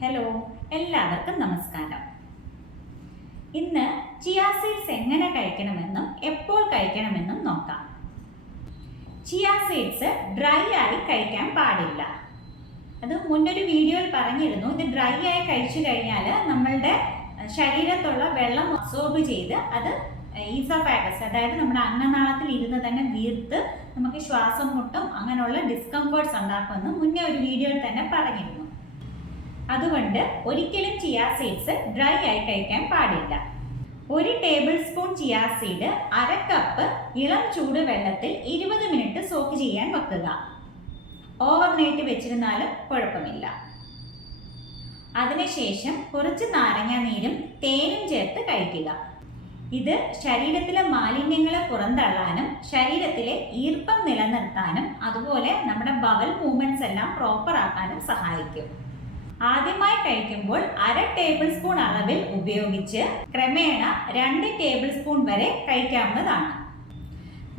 Hello, എല്ലാവർക്കും നമസ്കാരം. ഇന്ന് ചിയാ സീഡ്സ് എങ്ങനെ കഴിക്കണമെന്നും എപ്പോൾ കഴിക്കണമെന്നും നോക്കാം. ചിയാ സീഡ്സ് ഡ്രൈ ആയി കഴിക്കാൻ പാടില്ല. അത് മുന്നൊരു വീഡിയോയിൽ പറഞ്ഞിരുന്നു. ഇത് ഡ്രൈ ആയി കഴിച്ചു കഴിഞ്ഞാൽ നമ്മളുടെ ശരീരത്തുള്ള വെള്ളം അബ്സോർബ് ചെയ്ത് അത് ഈസോഫാഗസ്, അതായത് നമ്മുടെ അന്നനാളത്തിൽ ഇരുന്ന് തന്നെ വീർത്ത് നമുക്ക് ശ്വാസം മുട്ടും അങ്ങനെയുള്ള ഡിസ്കംഫേർട്ട്സ് ഉണ്ടാക്കുമെന്ന് മുന്നേ ഒരു വീഡിയോയിൽ തന്നെ പറഞ്ഞിരുന്നു. അതുകൊണ്ട് ഒരിക്കലും ചിയാ സീഡ്സ് ഡ്രൈ ആയി കഴിക്കാൻ പാടില്ല. 1 table spoon chia seed 1/2 cup ഇളം ചൂട് വെള്ളത്തിൽ 20 മിനിറ്റ് സോക്ക് ചെയ്യാൻ വെക്കുക. ഓവർനൈറ്റ് വെച്ചിരുന്നാലും കുഴപ്പമില്ല. അതിനുശേഷം കുറച്ച് നാരങ്ങ നീരും തേനും ചേർത്ത് കഴിക്കുക. ഇത് ശരീരത്തിലെ മാലിന്യങ്ങളെ പുറന്തള്ളാനും ശരീരത്തിലെ ഈർപ്പം നിലനിർത്താനും അതുപോലെ നമ്മുടെ ബവൽ മൂവ്മെന്റ്സ് എല്ലാം പ്രോപ്പർ ആക്കാനും സഹായിക്കും. ആദ്യമായി കഴിക്കുമ്പോൾ 1/2 ടേബിൾ സ്പൂൺ അളവിൽ ഉപയോഗിച്ച് ക്രമേണ 2 ടേബിൾ സ്പൂൺ വരെ കഴിക്കാവുന്നതാണ്.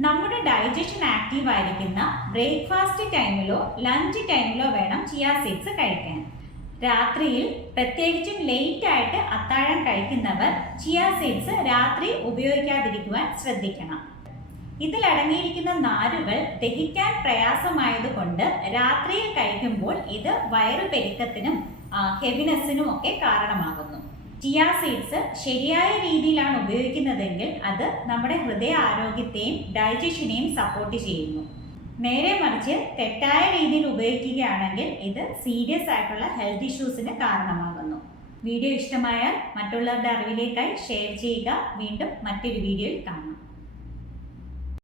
നമ്മുടെ ഡൈജഷൻ ആക്റ്റീവ് ആയിരിക്കുന്ന ബ്രേക്ക്ഫാസ്റ്റ് ടൈമിലോ ലഞ്ച് ടൈമിലോ വേണം ചിയാ സീഡ്സ് കഴിക്കാൻ. രാത്രിയിൽ പ്രത്യേകിച്ചും ലേറ്റ് ആയിട്ട് അത്താഴം കഴിക്കുന്നവർ ചിയാ സീഡ്സ് രാത്രി ഉപയോഗിക്കാതിരിക്കുവാൻ ശ്രദ്ധിക്കണം. ഇതിലടങ്ങിയിരിക്കുന്ന നാരുകൾ ദഹിക്കാൻ പ്രയാസമായതുകൊണ്ട് രാത്രിയിൽ കഴിക്കുമ്പോൾ ഇത് വയറുപെരുക്കത്തിനും ഹെവിനെസ്സിനും ഒക്കെ കാരണമാകുന്നു. ചിയാ സീഡ്സ് ശരിയായ രീതിയിലാണ് ഉപയോഗിക്കുന്നതെങ്കിൽ അത് നമ്മുടെ ഹൃദയ ആരോഗ്യത്തെയും ഡൈജഷനെയും സപ്പോർട്ട് ചെയ്യുന്നു. നേരെ മറിച്ച് തെറ്റായ രീതിയിൽ ഉപയോഗിക്കുകയാണെങ്കിൽ ഇത് സീരിയസ് ആയിട്ടുള്ള ഹെൽത്ത് ഇഷ്യൂസിന് കാരണമാകുന്നു. വീഡിയോ ഇഷ്ടമായാൽ മറ്റുള്ളവരുടെ അറിവിലേക്കായി ഷെയർ ചെയ്യുക. വീണ്ടും മറ്റൊരു വീഡിയോയിൽ കാണാം.